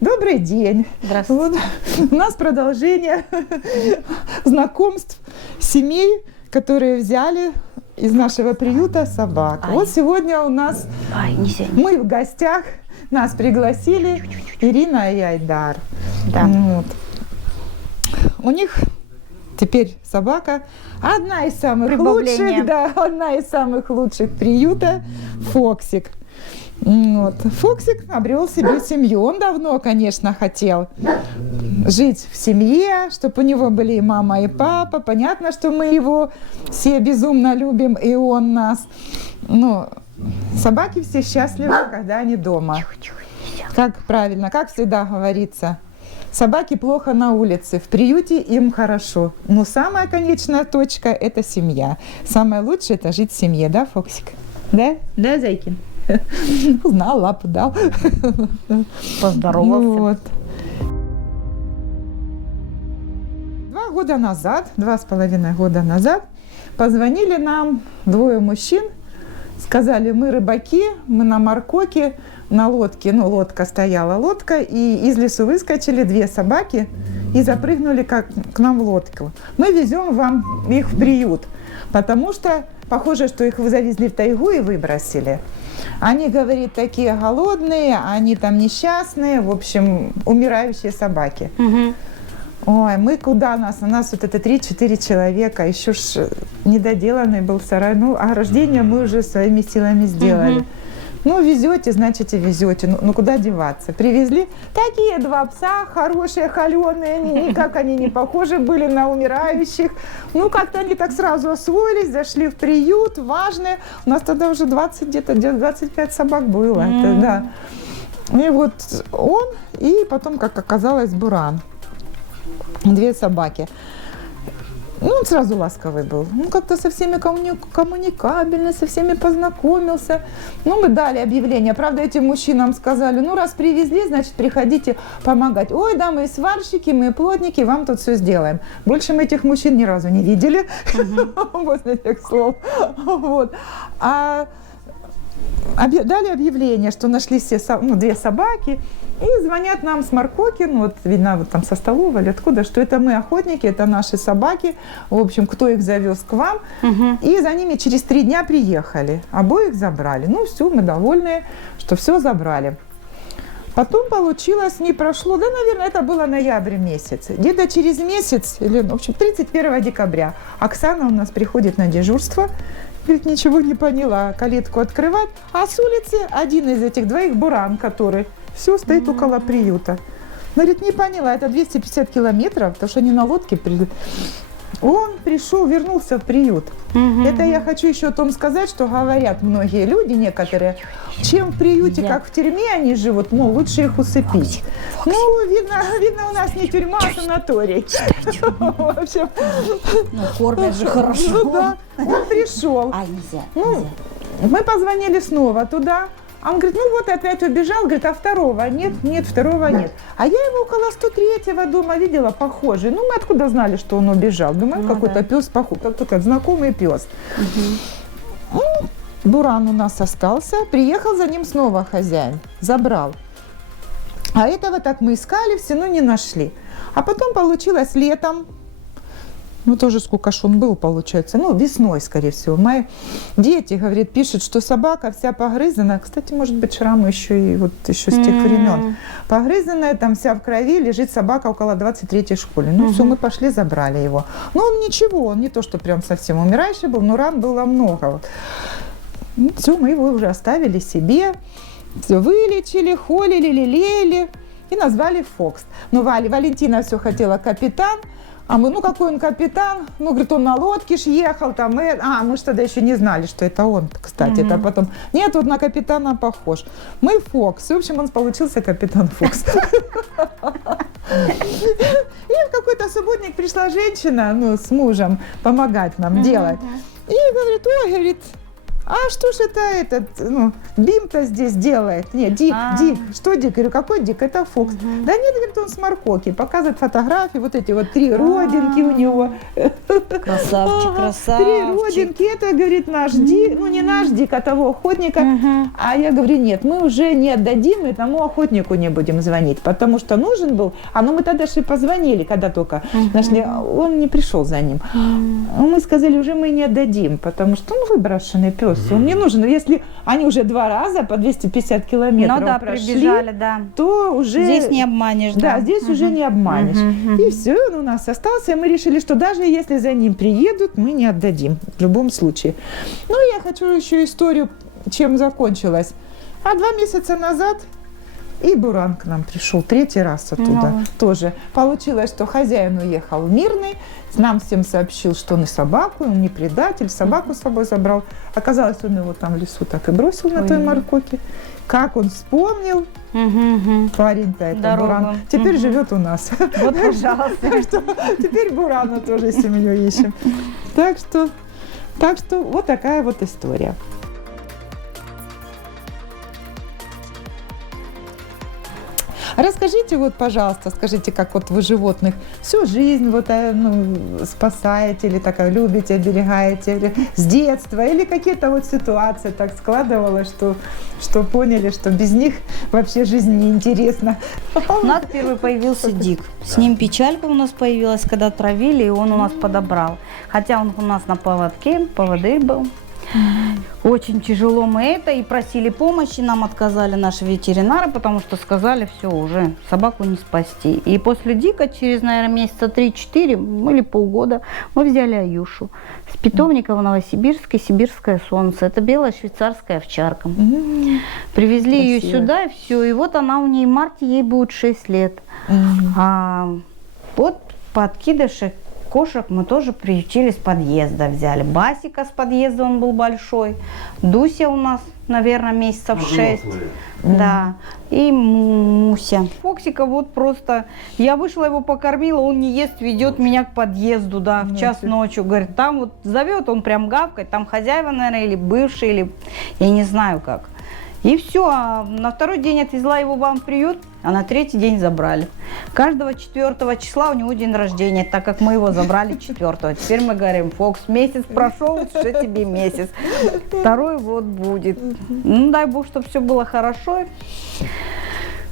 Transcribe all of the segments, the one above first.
Добрый день. Здравствуйте. Вот. У нас продолжение знакомств семей, которые взяли из нашего приюта собак. Вот сегодня у нас мы в гостях, нас пригласили Ирина и Айдар. Да. Вот. У них теперь собака одна из самых лучших, да, одна из самых лучших приюта Фоксик. Вот. Фоксик обрел себе семью. Он давно, конечно, хотел жить в семье, чтобы у него были и мама, и папа. Понятно, что мы его все безумно любим, и он нас. Но собаки все счастливы, когда они дома. Как правильно, как всегда говорится, собаки плохо на улице, в приюте им хорошо. Но самая конечная точка – это семья. Самое лучшее – это жить в семье, да, Фоксик? Да? Да, Зайкин? Узнал, лапу дал. Поздоровался. Вот. 2,5 года назад позвонили нам двое мужчин, сказали, мы рыбаки, мы на Маркоке, на лодке, ну лодка стояла, лодка, и из лесу выскочили две собаки и запрыгнули к нам в лодку. Мы везем вам их в приют, потому что похоже, что их завезли в тайгу и выбросили. Они, говорит, такие голодные, они там несчастные, в общем, умирающие собаки. Угу. Ой, мы куда нас? У нас вот это 3-4 человека, еще ж недоделанный был сарай. Ну, ограждение мы уже своими силами сделали. Ну, везете, значит, и везете. Ну, куда деваться? Привезли такие два пса, хорошие, холеные, никак они не похожи были на умирающих. Ну, как-то они так сразу освоились, зашли в приют, важные. У нас тогда уже где-то 25 собак было. Это, да. И вот он, и потом, как оказалось, Буран. Две собаки. Ну, он сразу ласковый был. Ну, как-то со всеми коммуникабельно, со всеми познакомился. Ну, мы дали объявление. Правда, этим мужчинам сказали, ну, раз привезли, значит, приходите помогать. Ой, да, мы сварщики, мы плотники, вам тут все сделаем. Больше мы этих мужчин ни разу не видели после этих слов. Вот. А дали объявление, что нашли две собаки. И звонят нам с Маркоки, ну вот видно, вот там со столовой или откуда, что это мы охотники, это наши собаки. В общем, кто их завез к вам. И за ними через 3 дня приехали. Обоих забрали. Ну все, мы довольны, что все забрали. Потом получилось, не прошло, да, наверное, это было ноябрь месяц. Где-то через месяц, или, в общем, 31 декабря, Оксана у нас приходит на дежурство. Говорит, ничего не поняла, калитку открывать. А с улицы один из этих двоих, Буран, который все стоит около приюта. Говорит, не поняла, это 250 километров, потому что они на лодке. Он пришел, вернулся в приют. Это я хочу еще о том сказать, что говорят многие люди, некоторые, чем в приюте, как в тюрьме они живут, мол, лучше их усыпить. Ну, видно, у нас не тюрьма, а санаторий. В общем, кормят же хорошо. Ну да, он пришел. Мы позвонили снова туда. А он говорит, ну вот опять убежал, говорит, а второго нет, второго нет. А я его около 103-го дома видела похожий. Ну, мы откуда знали, что он убежал? Думаю, какой-то пес похож, как знакомый пес. Ну, Буран у нас остался, приехал за ним снова хозяин, забрал. А этого так мы искали, все, но не нашли. А потом получилось летом. Ну, тоже сколько ж он был, получается. Ну, весной, скорее всего. Мои дети, говорит, пишут, что собака вся погрызана. Кстати, может быть, шрамы еще и вот еще с тех времен. Погрызанная, там вся в крови, лежит собака около 23-й школе. Ну, все, мы пошли, забрали его. Но он ничего, он не то, что прям совсем умирающий был, но ран было много. Ну, все, мы его уже оставили себе. Все вылечили, холили, лелеяли и назвали Фокс. Но Валентина все хотела капитан. А мы, ну какой он капитан? Ну, говорит, он на лодке ж ехал там. Мы же тогда еще не знали, что это он, кстати. Это потом, нет, вот на капитана похож. Мы Фокс. В общем, он получился капитан Фокс. И в какой-то субботник пришла женщина, ну, с мужем помогать нам делать. И говорит, ой, говорит, а что ж это ну, Бим-то здесь делает? Нет, Дик, что Дик? Я говорю, какой Дик? Это Фокс. Да нет, говорит, он с морковки. Показывает фотографии, вот эти вот 3 родинки у него. Красавчик, красавчик. 3 родинки, это, говорит, наш Дик, ну не наш Дик, а того охотника. А я говорю, нет, мы уже не отдадим, и тому охотнику не будем звонить, потому что нужен был, ну мы тогда же и позвонили, когда только нашли, он не пришел за ним. Мы сказали, уже мы не отдадим, потому что он выброшенный пес, он не нужен. Если они уже 2 раза по 250 километров прошли, прибежали, да. то уже... Здесь не обманешь, да. Да, здесь уже не обманешь. И все, он у нас остался, и мы решили, что даже если за ним приедут, мы не отдадим в любом случае. Ну, я хочу еще историю, чем закончилась. А 2 месяца назад и Буран к нам пришел 3-й раз оттуда тоже. Получилось, что хозяин уехал в Мирный, нам всем сообщил, что он и собаку, он не предатель, собаку с собой забрал. Оказалось, он его там в лесу так и бросил на той морковке. Как он вспомнил, парень-то это Буран, теперь живет у нас. Вот, пожалуйста. Так что теперь Бурану тоже семью ищем. Так что вот такая вот история. Расскажите, вот, пожалуйста, скажите, как вот вы животных всю жизнь вот, спасаете или так любите, оберегаете, или с детства, или какие-то вот ситуации так складывалось, что поняли, что без них вообще жизнь неинтересна. У нас первый появился Дик. С ним печалька у нас появилась, когда травили, и он у нас подобрал. Хотя он у нас на поводке, поводырь был. Очень тяжело мы это, и просили помощи, нам отказали наши ветеринары, потому что сказали, все, уже собаку не спасти. И после Дика, через, наверное, месяца 3-4 или полгода, мы взяли Аюшу с питомника в Новосибирске, Сибирское солнце. Это белая швейцарская овчарка. Привезли ее сюда, и все. И вот она у ней в марте, ей будет 6 лет. Вот подкидыши кошек мы тоже приютили с подъезда, взяли. Басика с подъезда, он был большой. Дуся у нас, наверное, месяцев 6. Да. И Муся. Фоксика вот просто... Я вышла, его покормила, он не ест, ведет меня к подъезду, да, в час ночи. Говорит, там вот зовет, он прям гавкает, там хозяева, наверное, или бывший, или... Я не знаю как. И все, а на 2-й день отвезла его вам в приют, а на 3-й день забрали. Каждого 4 числа у него день рождения, так как мы его забрали 4-го. Теперь мы говорим, Фокс, месяц прошел, уже тебе месяц. 2-й вот будет. Ну, дай бог, чтобы все было хорошо.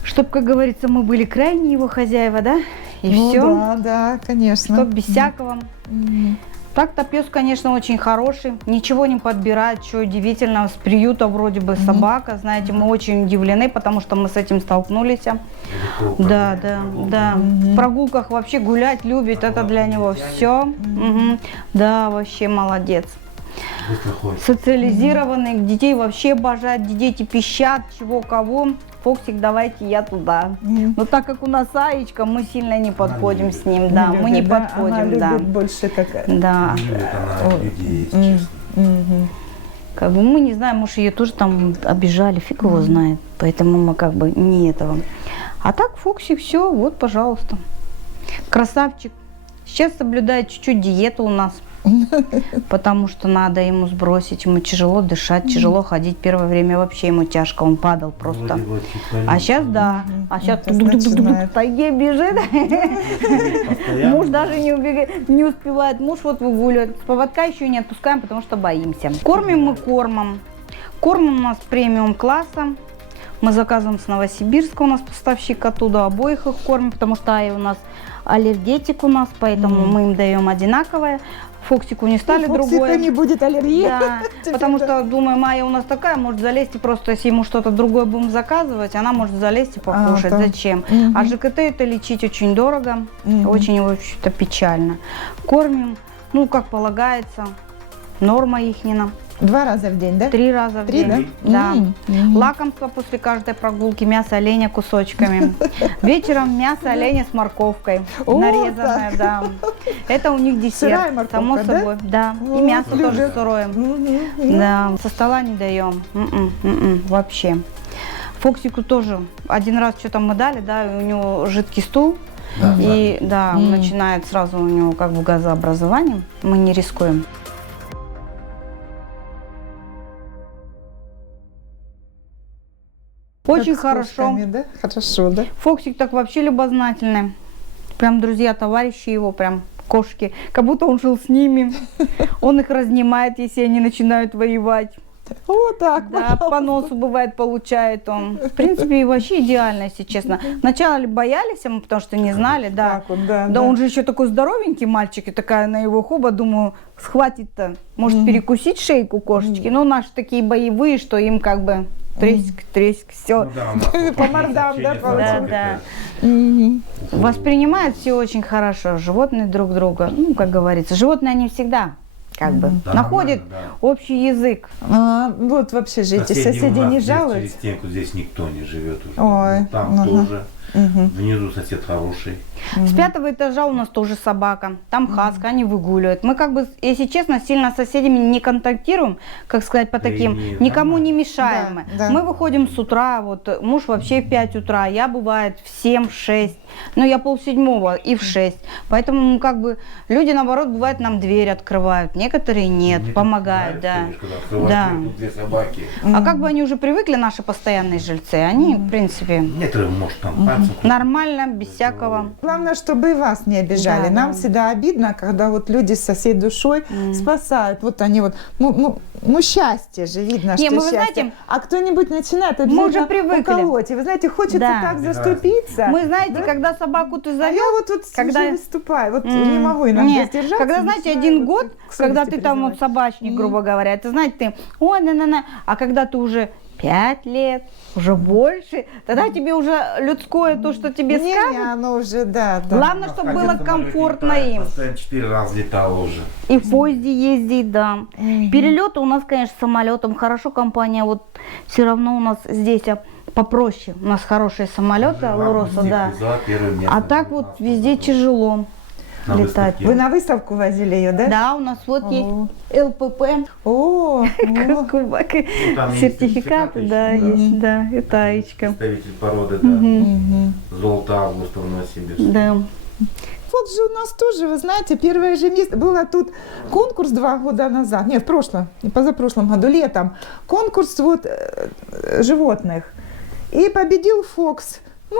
Чтобы, как говорится, мы были крайне его хозяева, да? И все. Да, конечно. Чтоб без всякого. Так-то пес, конечно, очень хороший, ничего не подбирает, что удивительно, с приюта вроде бы собака, знаете, мы очень удивлены, потому что мы с этим столкнулись. Да. В прогулках вообще гулять любит, это для него все. Да, вообще молодец. Социализированный, детей вообще обожает, дети пищат, чего кого. Фоксик, давайте я туда. Но так как у нас Аечка, мы сильно не подходим с ним, да, мы не подходим, она да. любит больше такая. Да. Как бы мы не знаем, может, ее тоже там обижали, фиг его знает, поэтому мы как бы не этого. А так Фоксик, все, вот, пожалуйста. Красавчик. Сейчас соблюдает чуть-чуть диету у нас. Потому что надо ему сбросить, ему тяжело дышать, тяжело ходить. Первое время вообще ему тяжко, он падал просто. А сейчас да, а сейчас в тайге бежит. Муж даже не убегает, не успевает. Муж вот выгуливает. С поводка еще не отпускаем, потому что боимся. Кормим мы кормом. Корм у нас премиум класса. Мы заказываем с Новосибирска, у нас поставщик оттуда, обоих их кормим, потому что Ая у нас аллергетик у нас, поэтому мы им даем одинаковое. Фоксику не стали другое. Фоксика не будет аллергии. Да, потому что, думаю, Майя у нас такая, может залезть и просто, если ему что-то другое будем заказывать, она может залезть и покушать. Зачем? А ЖКТ это лечить очень дорого, очень, в общем-то, печально. Кормим, ну, как полагается, норма ихнина. 2 раза в день, да? 3 раза в 3, день. Да? Лакомство после каждой прогулки, мясо оленя кусочками. Вечером мясо оленя с морковкой, нарезанное, да. Это у них десерт, сырая морковка, само собой. Да. И мясо тоже сырое. Да. Со стола не даем. Вообще. Фоксику тоже. 1 раз что-то мы дали, да, и у него жидкий стул. И да, начинает сразу у него как бы газообразование. Мы не рискуем. Очень Как с хорошо. кошками, да? Хорошо, да? Фоксик так вообще любознательный. Прям друзья, товарищи его, прям кошки. Как будто он жил с ними. Он их разнимает, если они начинают воевать. Вот так, Да, пожалуйста. по носу бывает получает он. В принципе, и вообще идеально, если честно. Вначале боялись мы, потому что не знали, да. Так он, да, Да, да. он же еще такой здоровенький мальчик, и такая на его хуба, думаю, схватит-то, может перекусить шейку кошечки. Но наши такие боевые, что им как бы треск, все. Ну да, у нас По мордам, да, общение получилось? Да, собак Мгм. это- Воспринимают все очень хорошо, животные друг друга. Ну, как говорится, животные они всегда как бы Да, находят нормально, общий язык. Вот в общежитии Соседи соседи у нас не здесь жалуются? через стенку здесь никто не живет уже. Ой, Ну, там ага. тоже. Мгм. Внизу сосед хороший. С 5-го этажа у нас тоже собака, там хаска, они выгуливают. Мы как бы, если честно, сильно с соседями не контактируем, как сказать, по Да и таким, не никому не нормально. мешаем мы. Да, да. Мы выходим с утра, вот муж вообще в 5 утра, я бывает в 7, в 6, но я 6:30 и в 6. Поэтому ну, как бы люди, наоборот, бывает нам дверь открывают, некоторые нет, Мне помогают, да. нравится, конечно, когда открываешь Да. дверь, тут две собаки. А как бы они уже привыкли, наши постоянные жильцы, они, в принципе, Некоторые, может, там пальцем крутят. нормально, без всякого. Главное, чтобы и вас не обижали. Да, Нам да. всегда обидно, когда вот люди со всей душой спасают. Вот они вот, ну счастье же, видно, Не, что мы, вы счастье. знаете, А кто-нибудь начинает мы обязательно уже привыкли. уколоть. И вы знаете, хочется Да. так Да. заступиться. Мы, знаете, Да? когда собаку ты А завел, я вот когда- уже выступаю, вот не могу иногда Нет, сдержаться. когда, знаете, начинаю один вот год, к совести когда ты там вот призывать. собачник, грубо говоря, это, знаете, ты, ой, на-на-на, а когда ты уже 5 лет, уже больше, тогда тебе уже людское, то, что тебе Не, скажут, оно уже, да. главное, У нас чтобы один было самолет комфортно летает, им. Постоянно 4 раза летал уже. И в поезде ездить, да. Перелеты у нас, конечно, самолетом хорошо, компания вот все равно у нас здесь попроще. У нас хорошие самолеты, Луроса, да. А так вот везде тяжело летать. Вы на выставку возили ее, да? Да, у нас вот есть О. ЛПП, О, кубок, там есть сертификаты, сертификаты да, еще, да. есть, да, и таечка. Представитель породы, да. мгм. Золото Августа в Новосибирске. Да. Вот же у нас тоже, вы знаете, первое же место. Было тут конкурс 2 года назад, нет, в прошлом, позапрошлом году, летом. Конкурс вот животных. И победил Фокс. Ну,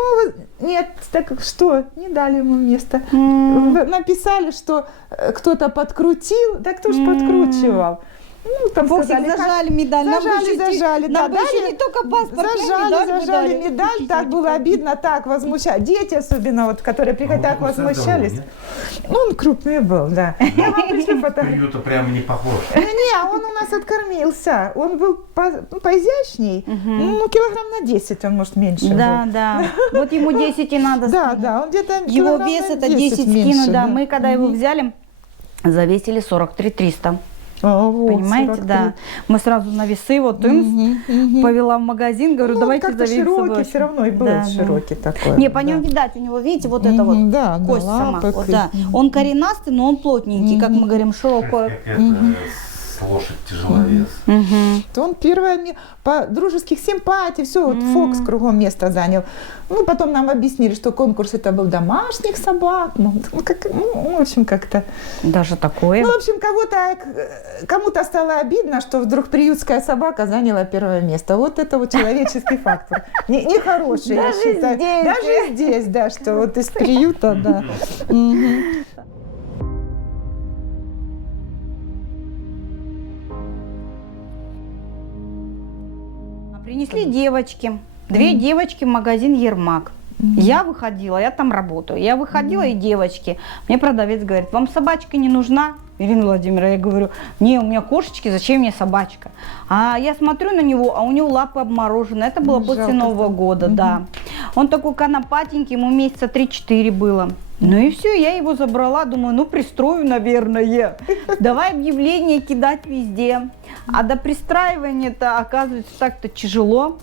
нет, так что, не дали ему место. Написали, что кто-то подкрутил, да кто ж подкручивал? Ну, там Фоксик, сказали, как- зажали медаль. Нам бы Зажали, еще- зажали, нам да, бы еще дали. не только паспорт, Зажали медаль, так было обидно, так возмущались. Дети особенно, вот, которые приходят, так возмущались. Ну, он крупный был, да. Я вам пришлю фотографию. Приюта прямо не похож. Не, он у нас откормился. Он был поизящней. Ну, килограмм на 10 он, может, меньше Да, был. да. Вот ему 10 и надо. Да, скинуть. да, он где-то Его килограмм вес на это 10 меньше, скину, да. Мы когда его взяли, завесили 43 300. А, вот, Понимаете, 43. да. Мы сразу на весы, вот им повела в магазин, говорю, Ну, он давайте как-то завесим широкий собачку. все равно и был Да, да. широкий такой. Не, по да. нем видать, у него, видите, вот это вот Да, да, кость сама. лапок Вот, и- да. Он коренастый, но он плотненький, как мы говорим, широкую. Как это, лошадь тяжеловес. Мгм. То он первое по дружеских симпатий, все, вот Фокс кругом место занял. Ну, потом нам объяснили, что конкурс это был домашних собак. Ну, в общем, как-то. Даже такое. Ну, в общем, кому-то стало обидно, что вдруг приютская собака заняла первое место. Вот это вот человеческий фактор. Нехороший, я Даже считаю. здесь. Даже здесь, да, что вот из приюта, да. Мгм. Принесли девочки. 2 девочки в магазин Ермак. Я выходила, я там работаю. Я выходила, и девочки. Мне продавец говорит, вам собачка не нужна? Ирина Владимировна, я говорю, не, у меня кошечки, зачем мне собачка? А я смотрю на него, а у него лапы обморожены. Это было после Жалко, Нового года, да. Он такой конопатенький, ему месяца 3-4 было. Ну и все, я его забрала, думаю, ну пристрою, наверное. Давай объявления кидать везде. А до пристраивания-то, оказывается, так-то тяжело.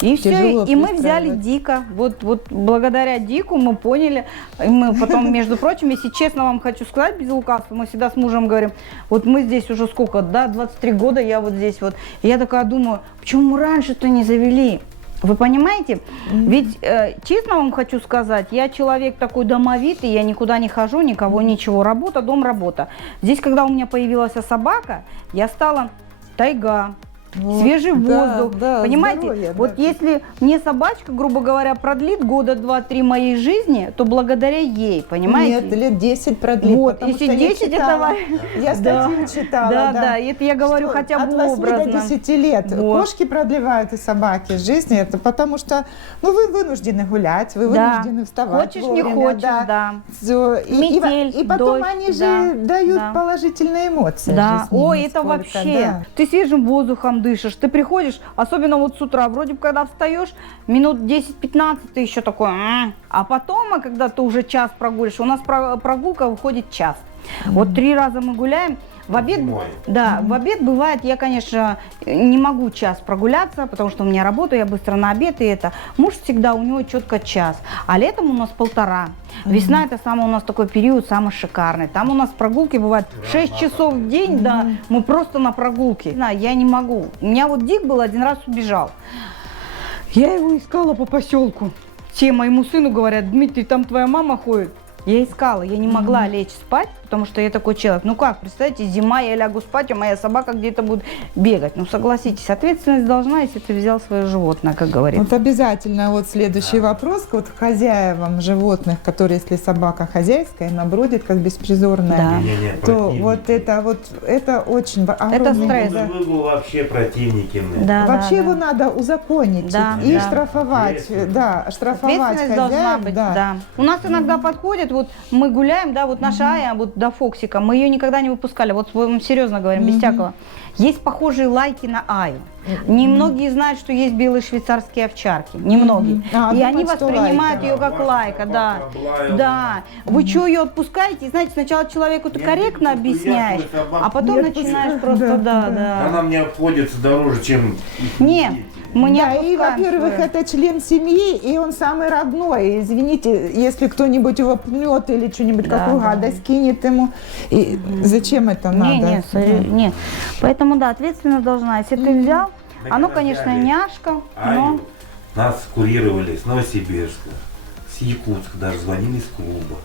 И все, Тяжело и мы взяли пристраивать. Дика. Вот благодаря Дику мы поняли, и мы потом, между прочим, если честно вам хочу сказать, без лукавства, мы всегда с мужем говорим, вот мы здесь уже сколько, да, 23 года я вот здесь вот. И я такая думаю, почему мы раньше-то не завели? Вы понимаете? Ведь, честно вам хочу сказать, я человек такой домовитый, я никуда не хожу, никого, ничего. Работа, дом, работа. Здесь, когда у меня появилась собака, я стала тайга, Вот, свежий да, воздух. да, Понимаете? здоровье, Вот да. если мне собачка, грубо говоря, продлит года 2-3 моей жизни, то благодаря ей, понимаете? Нет, лет 10 продлит. Вот, потому если что я 10 читала. это... Я Да. статью читала, Да, да. да, это я говорю Что хотя бы от 8 образно. до 10 лет Вот. кошки продлевают и собаки жизни. Это потому что вы вынуждены гулять, вы Да. вынуждены вставать Хочешь, не вовремя, хочешь, да. да. Всё. И потом дождь, они же да, дают да. положительные эмоции. Да, же с ними ой, это сколько, вообще. да. Ты свежим воздухом дышишь, ты приходишь, особенно вот с утра, вроде бы когда встаешь, минут 10-15 ты еще такой, а потом, когда ты уже час прогулишь, у нас прогулка выходит час. Вот 3 раза мы гуляем. В обед, Зимой. да, в обед бывает, я, конечно, не могу час прогуляться, потому что у меня работа, я быстро на обед, и это. Муж всегда, у него четко час, а летом у нас 1,5. Весна это самый у нас такой период, самый шикарный. Там у нас прогулки бывают 6 часов в день, да, мы просто на прогулке. Да, я не могу. У меня вот Дик был, один раз убежал. Я его искала по поселку. Все моему сыну говорят: Дмитрий, там твоя мама ходит. Я искала, я не могла лечь спать, потому что я такой человек. Ну как, представьте, зима, я лягу спать, а моя собака где-то будет бегать. Ну согласитесь, ответственность должна, если ты взял свое животное, как говорится. Вот обязательно вот следующий вопрос вот к хозяевам животных, которые, если собака хозяйская, она бродит как беспризорная, Да. Не-не-не, то противники. вот это очень огромный стресс. да. Выгул вообще противники мы. Да, Вообще да, его да. надо узаконить Да, и да. штрафовать, Ответственность. да, штрафовать Ответственность должна хозяев, быть, да. да. У нас иногда подходят, вот мы гуляем, да, вот наша Ая, вот до Фоксика, мы ее никогда не выпускали, вот мы серьезно говорим, без всякого. Есть похожие лайки на Аю. Немногие знают, что есть белые швейцарские овчарки, немногие. А, И думают, они что воспринимают лайка. ее как Ваша лайка, да. собака облаяла. Да. Вы что, ее отпускаете? И знаете, сначала человеку ты Я корректно не отпускаю, объясняешь, я свою собаку а потом не начинаешь отпускаю. просто, Да, да, да. да. Она мне обходится дороже, чем... Нет, мы не Да, и, отпускаем во-первых, свою. это член семьи, и он самый родной. Извините, если кто-нибудь его пнет или что-нибудь, Да, какую да. гадость кинет ему, и зачем это надо? Не. Поэтому, да, ответственность должна. Если ты взял, Так оно, она конечно, взяли няшка, но... Аю. Нас курировали с Новосибирска, с Якутска, даже звонили из клуба.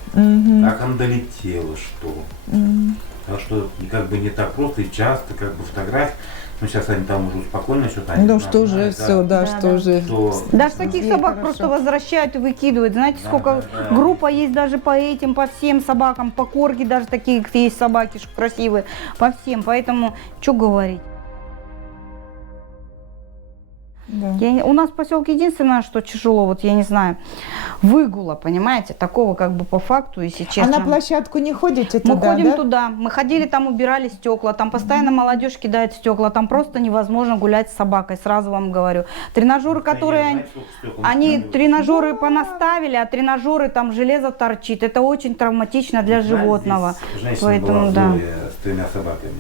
Как она долетела, что. Так что как бы не так просто и часто, как бы фотографии. Ну, сейчас они там уже успокоены, что-то они Ну там что же, знают, все, да, Да, что да. же. что Даже таких Ей собак хорошо. просто возвращают и выкидывают. Знаете, Да, сколько да, да. группа есть даже по этим, по всем собакам, по корги даже такие есть собаки красивые, по всем. Поэтому, что говорить. Да. У нас в поселке единственное, что тяжело, вот я не знаю, выгула, понимаете, такого как бы по факту, если А честно. на площадку не ходите Мы туда, ходим да? туда, мы ходили, там убирали стекла, там постоянно молодежь кидает стекла, там просто невозможно гулять с собакой, сразу вам говорю. Тренажеры, которые они тренажеры понаставили, а тренажеры там железо торчит, это очень травматично для животного. Женщина Поэтому, была да. Зоя с 3 собаками.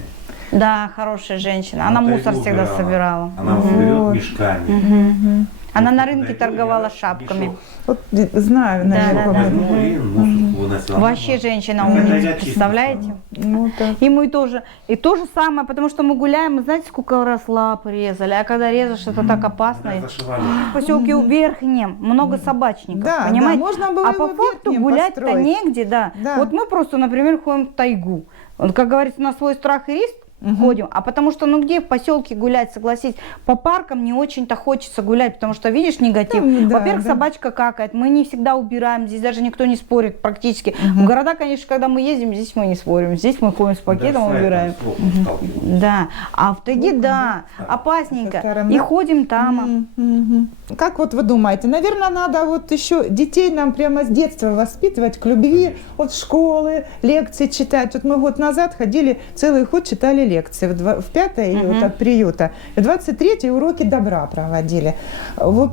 Да, хорошая женщина, она тайгу мусор всегда убирала. собирала. Она Вот. берет мешками. Она на Вот рынке подойду, торговала я шапками. мешок Вот знаю, Да, наверное. да, возьму и мусор выносила. Вообще женщина Хотя я умница, чистила. представляете? Ну, так. И мы тоже. И то же самое, потому что мы гуляем, мы знаете, сколько раз лапы резали, а когда резаешь, это так опасно. Да, зашивали. В поселке у Верхнем много собачников, Да, да, понимаете? можно было а по его в факту Верхнем гулять-то построить. негде, да. Да. Вот мы просто, например, ходим в тайгу. Вот, как говорится, на свой страх и риск ходим, а потому что, ну где в поселке гулять, согласись, по паркам не очень-то хочется гулять, потому что, видишь, негатив. Да, Во-первых, да. собачка какает, мы не всегда убираем, здесь даже никто не спорит практически. В города, конечно, когда мы ездим, здесь мы не спорим, здесь мы ходим с пакетом, Даже с убираем. Слайдом сталкивались. Да, а в тайге, Ну, да, опасненько. Со стороны. И ходим там. Как вот вы думаете, наверное, надо вот еще детей нам прямо с детства воспитывать к любви от школы, лекции читать. Вот мы год назад ходили, целый год читали лекции в 5-е и вот от приюта. И 23-е уроки добра проводили. Вот,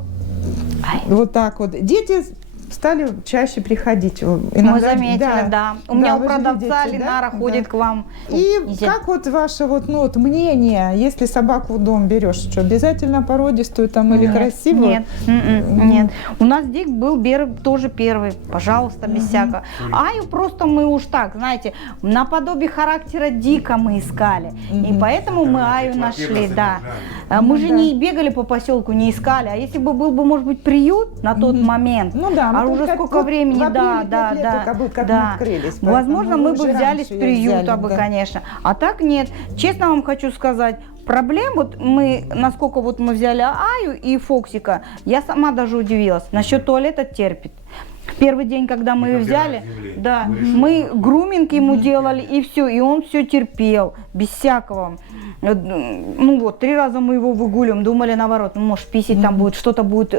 вот так вот. Дети стали чаще приходить. Мы заметили, да. У меня у вы же продавца видите, Ленара да? ходит Да. к вам. И Нельзя. как вот ваше вот, ну, вот мнение, если собаку в дом берешь, что обязательно породистую там или красивую? Нет, нет. У нас Дик был тоже первый, пожалуйста, без всякого. Аю просто мы уж так, знаете, наподобие характера Дика мы искали. И поэтому мы Аю нашли, да. Мы же да. не бегали по поселку, не искали. А если бы был бы, может быть, приют на тот момент, Ну да, а мы уже как сколько вот времени, в апреле да, 5 лет да, только будет, как мы да. открылись, Возможно, поэтому мы уже бы взяли с раньше её приюта взяли, бы, да. конечно. А так нет. Честно вам хочу сказать, проблем, вот мы, насколько вот мы взяли Аю и Фоксика, я сама даже удивилась. Насчет туалета терпит. В первый день, когда мы ее взяли, да, мы груминг ему делали и все, и он все терпел, без всякого. Ну вот, 3 раза мы его выгуливаем, думали наоборот, ну может писать там будет, что-то будет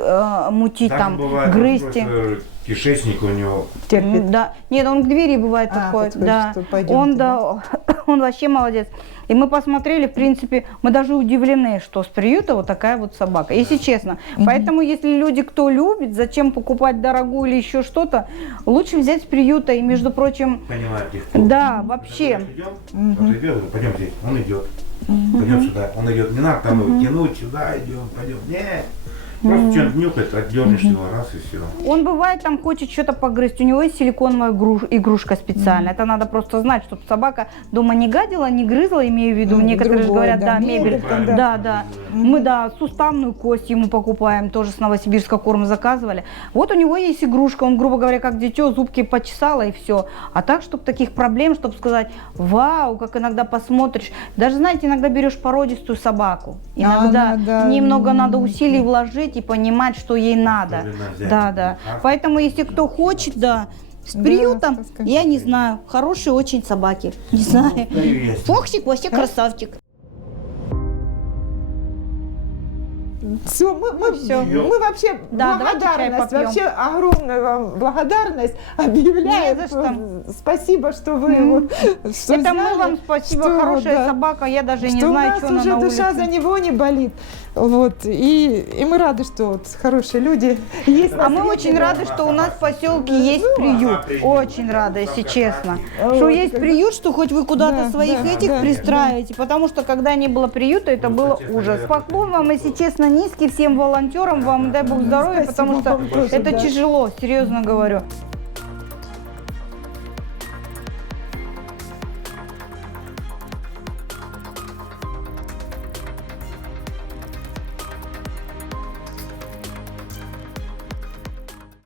мутить, Даже там, бывает, грызть. Кишечник у него. Терпит. Да, нет, он к двери бывает такой, подходит, да, что пойдёмте, он, да, он вообще молодец. И мы посмотрели, в принципе, мы даже удивлены, что с приюта вот такая вот собака, если честно. Поэтому, если люди, кто любит, зачем покупать дорогую или еще что-то, лучше взять с приюта. И, между прочим, Понимает легко. да, вообще. Идем, вот идет, пойдем здесь, он идет. Пойдем сюда, он идет, не надо там его тянуть, сюда идем, пойдем. Нет, просто что-нибудь нюхает, отдернешь его раз и все. Он бывает там хочет что-то погрызть, у него есть силиконовая игрушка специальная. Это надо просто знать, чтобы собака дома не гадила, не грызла, имею в виду. Некоторые же другое, говорят, да, да, мебель. там, да. Да, да. Мы, да, суставную кость ему покупаем, тоже с Новосибирска корм заказывали. Вот у него есть игрушка, он, грубо говоря, как дитё, зубки почесала и все. А так, чтобы таких проблем, чтобы сказать, вау, как иногда посмотришь. Даже, знаете, иногда берешь породистую собаку. Иногда да. немного надо усилий вложить и понимать, что ей надо. Да, да. Поэтому, если кто хочет, да, с приютом, я не знаю, хорошие очень собаки, не знаю. Фоксик вообще красавчик. Все, мы вообще Да, давайте чай благодарность, попьем. вообще огромную вам благодарность объявляем. Не за что. Спасибо, что вы вот, что Это мы взяли, вам спасибо, что, хорошая да, собака, я даже не что знаю, у нас что она уже на душа улице. за него не болит. Вот, и мы рады, что вот хорошие люди есть. А на мы свете, очень да. рады, что у нас в поселке есть приют. Очень рада, если честно. Что есть приют, что хоть вы куда-то Да, своих да, этих да, пристраиваете. Потому что когда не было приюта, это было честно ужас. говоря, Поклон вам, если честно, низкий всем волонтерам, вам дай Бог здоровья, Спасибо потому что вам тоже, это да. тяжело, серьезно говорю.